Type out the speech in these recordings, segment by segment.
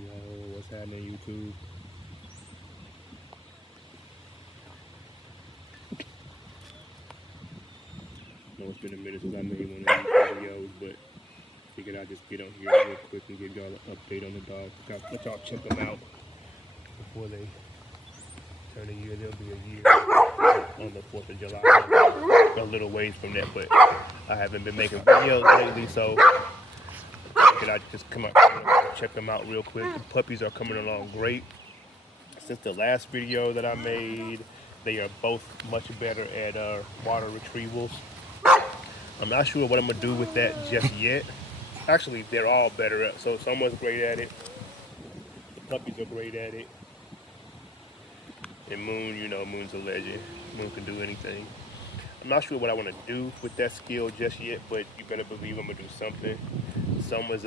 Yo, what's happening, YouTube? I know it's been a minute since I made one of these videos, but figured I'd just get on here real quick and give y'all an update on the dogs. Got let y'all check them out before they turn a year. They'll be a year on the 4th of July. A little ways from that, but I haven't been making videos lately, so figured I'd just come out and check them out real quick. The puppies are coming along great. Since the last video that I made, they are both much better at water retrievals. I'm not sure what I'm gonna do with that just yet. Actually, they're all better at. So someone's great at it. The puppies are great at it. And Moon, you know, Moon's a legend. Moon can do anything. I'm not sure what I want to do with that skill just yet, but you better believe I'm gonna do something. Someone's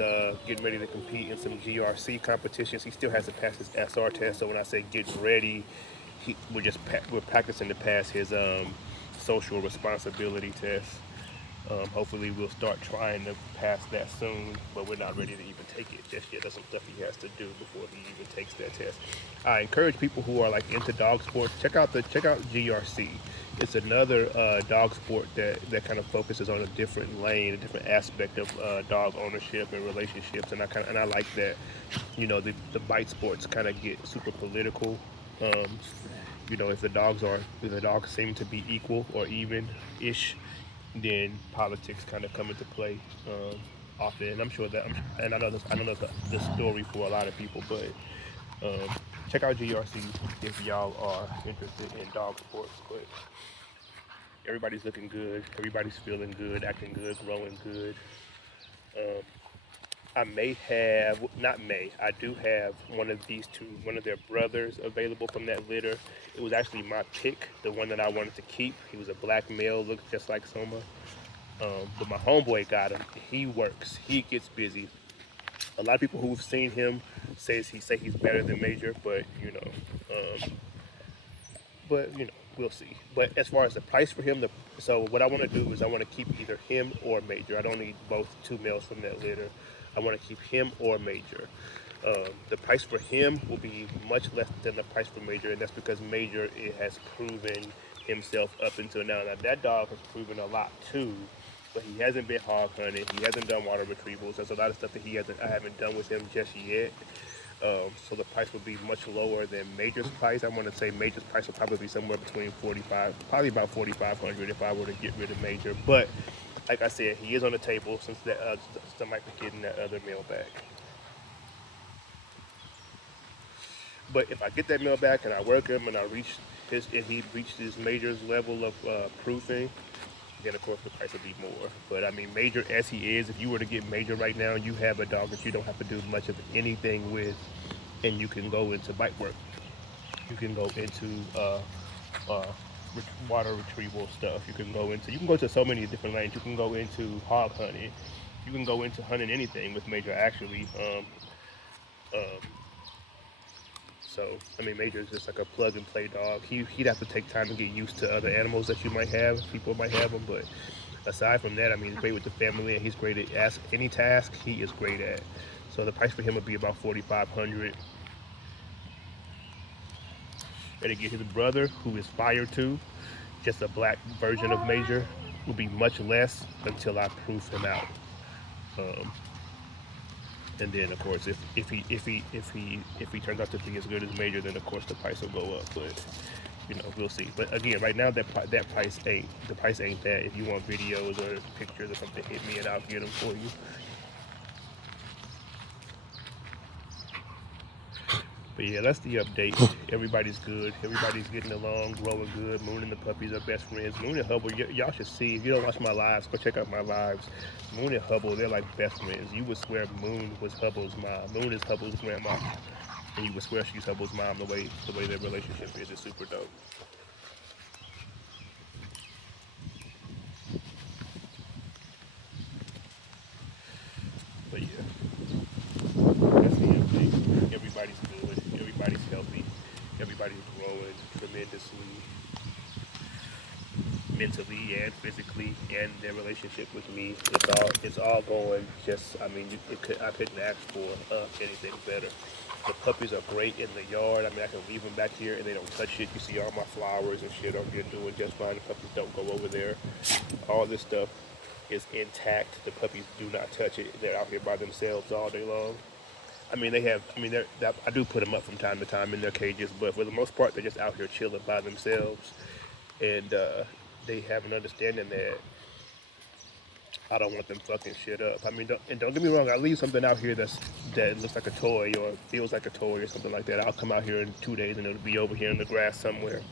getting ready to compete in some GRC competitions. He still has to pass his SR test. So when I say getting ready, we're practicing to pass his social responsibility test. Hopefully we'll start trying to pass that soon, but we're not ready to even take it just yet. There's some stuff he has to do before he even takes that test. I encourage people who are like into dog sports, check out GRC. It's another dog sport that kind of focuses on a different lane, a different aspect of dog ownership and relationships, and I like that. You know, the bite sports kind of get super political. You know, if the dogs seem to be equal or even-ish, then politics kind of come into play often. And I'm sure that, and I know that's the story for a lot of people, but check out GRC if y'all are interested in dog sports. But everybody's looking good, everybody's feeling good, acting good, growing good. I do have one of their brothers available from that litter. It was actually my pick, the one that I wanted to keep. He was a black male, looked just like Soma. But my homeboy got him. He works, he gets busy. A lot of people who've seen him say he's better than Major, but we'll see. But as far as the price for him, so what I want to do is I want to keep either him or Major. I don't need both two males from that litter. I want to keep him or Major. The price for him will be much less than the price for Major, and that's because Major has proven himself up until now. Now that dog has proven a lot too, but he hasn't been hog hunted. He hasn't done water retrievals. There's a lot of stuff that I haven't done with him just yet. So the price would be much lower than Major's price. I want to say Major's price will probably be somewhere between probably about 4,500 if I were to get rid of Major. But like I said, he is on the table since I might be getting that other male back. But if I get that male back and I work him and he reaches Major's level of proofing, then of course the price will be more. But I mean, Major as he is, if you were to get Major right now, you have a dog that you don't have to do much of anything with, and you can go into bite work. You can go into water retrieval stuff. You can go to so many different lanes. You can go into hog hunting. You can go into hunting anything with Major actually. So, I mean, Major is just like a plug and play dog. He'd have to take time to get used to other animals that you might have. People might have him, but aside from that, I mean, he's great with the family and he's great at any task he is great at. So the price for him would be about $4,500. And again, his brother, who is Fire 2, just a black version of Major, will be much less until I proof him out. And then, of course, if he turns out to be as good as Major, then of course the price will go up. But we'll see. But again, right now the price ain't that. If you want videos or pictures or something, hit me and I'll get them for you. But yeah, that's the update. Everybody's good. Everybody's getting along, growing good. Moon and the puppies are best friends. Moon and Hubble, y'all should see. If you don't watch my lives, go check out my lives. Moon and Hubble, they're like best friends. You would swear Moon was Hubble's mom. Moon is Hubble's grandma. And you would swear she's Hubble's mom the way their relationship is. It's super dope. But yeah, that's the update. Everybody's good. Everybody's healthy. Everybody's growing tremendously. mentally and physically, and their relationship with me. It's all going just. I mean, I couldn't ask for anything better. The puppies are great in the yard. I mean, I can leave them back here and they don't touch it. You see all my flowers and shit over here doing just fine. The puppies don't go over there. All this stuff is intact. The puppies do not touch it. They're out here by themselves all day long. I mean, they have. I mean, I do put them up from time to time in their cages, but for the most part, they're just out here chilling by themselves, and they have an understanding that I don't want them fucking shit up. I mean, don't get me wrong. I leave something out here that looks like a toy or feels like a toy or something like that. I'll come out here in 2 days and it'll be over here in the grass somewhere.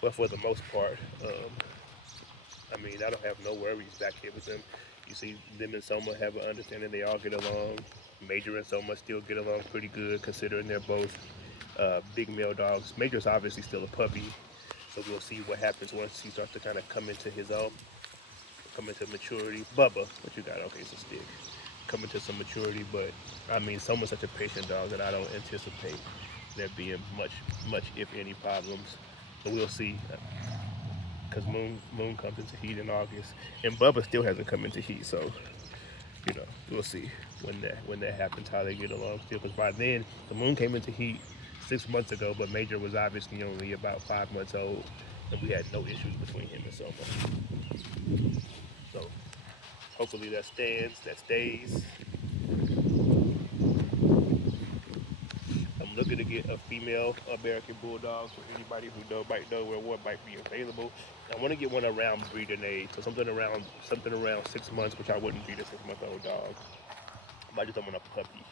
But for the most part, I mean, I don't have no worries back here with them. You see, them and Soma have an understanding. They all get along. Major and Soma still get along pretty good, considering they're both big male dogs. Major's obviously still a puppy, so we'll see what happens once he starts to kind of come into his own, come into maturity. Bubba, what you got? Okay, it's a stick. Come into some maturity, but I mean, Soma's such a patient dog that I don't anticipate there being much if any problems. So we'll see. Because Moon comes into heat in August, and Bubba still hasn't come into heat. So, we'll see when that happens, how they get along still. Because by then, the Moon came into heat 6 months ago, but Major was obviously only about 5 months old, and we had no issues between him and Soma. So hopefully that stays. I'm looking to get a female American Bulldog for anybody who might know where one might be available. I want to get one around breeding age, so something around 6 months, which I wouldn't breed a 6-month-old dog. I just don't want a puppy.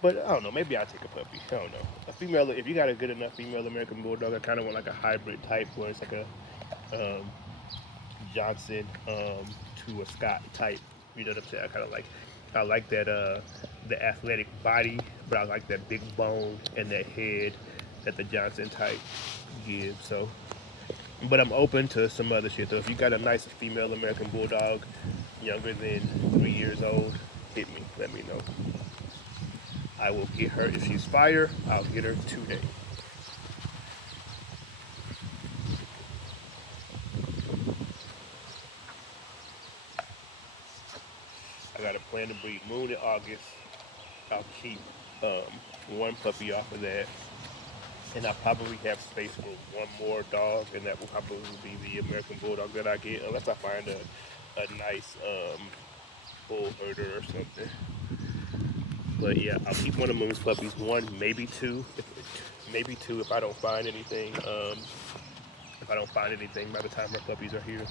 But I don't know, maybe I'll take a puppy. I don't know. A female, if you got a good enough female American Bulldog, I kind of want like a hybrid type where it's like a Johnson to a Scott type. You know what I'm saying? I like that the athletic body, but I like that big bone and that head that the Johnson type gives. So, but I'm open to some other shit. So if you got a nice female American Bulldog, younger than 3 years old, hit me. Let me know. I will get her if she's fire. I'll get her today. I got a plan to breed Moon in August. I'll keep one puppy off of that, and I probably have space for one more dog, and that will probably be the American Bulldog that I get, unless I find a nice bull herder or something. But yeah, I'll keep one of Moon's puppies, one, maybe two, if I don't find anything. If I don't find anything by the time her puppies are here,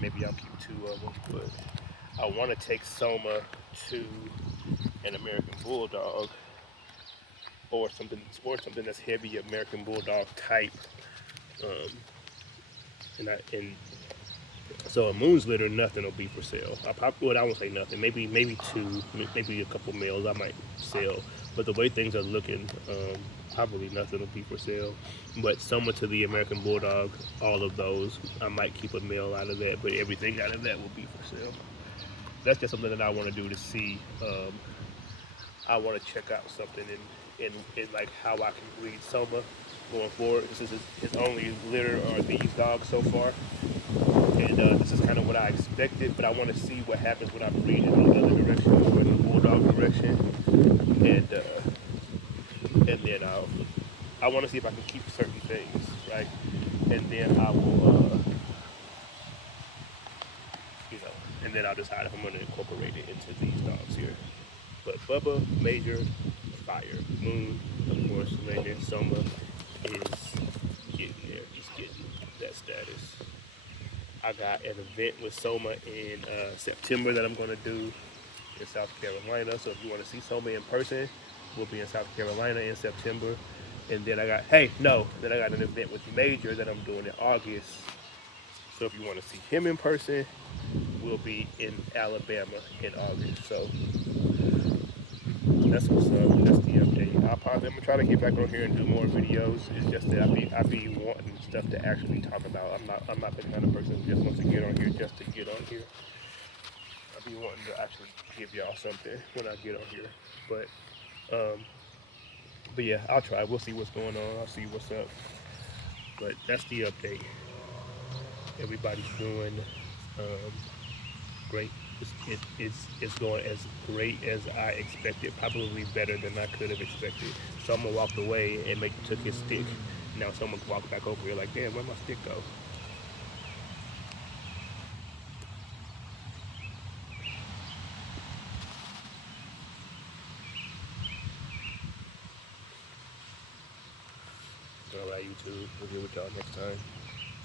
maybe I'll keep two of them. But I want to take Soma to an American Bulldog or something that's heavy American Bulldog type. And so a Moon's litter, nothing will be for sale. I won't say nothing. Maybe two, maybe a couple males I might sell. But the way things are looking, probably nothing will be for sale. But Soma to the American Bulldog, all of those, I might keep a male out of that, but everything out of that will be for sale. That's just something that I want to do to see. I want to check out something in like how I can breed Soma going forward. This is his only litter are these dogs so far, and this is kind of what I expected. But I want to see what happens when I breed in the other direction, or in the Bulldog direction, and then I want to see if I can keep certain things, right, and then I will. And then I'll decide if I'm going to incorporate it into these dogs here. But Bubba, Major, Fire, Moon, of course, Major, Soma is getting there. He's getting that status. I got an event with Soma in September that I'm going to do in South Carolina. So if you want to see Soma in person, we'll be in South Carolina in September. And then I got an event with Major that I'm doing in August. So if you want to see him in person, we'll be in Alabama in August. So that's what's up. That's the update. I'm gonna try to get back on here and do more videos. It's just that I be wanting stuff to actually talk about. I'm not the kind of person who just wants to get on here just to get on here. I be wanting to actually give y'all something when I get on here. But yeah, I'll try. We'll see what's going on. I'll see what's up. But that's the update. Everybody's doing um, great. It's going as great as I expected, probably better than I could have expected. Someone walked away and took his stick. Now someone walked back over here like, damn, where'd my stick go? All right, YouTube. We'll be with y'all next time.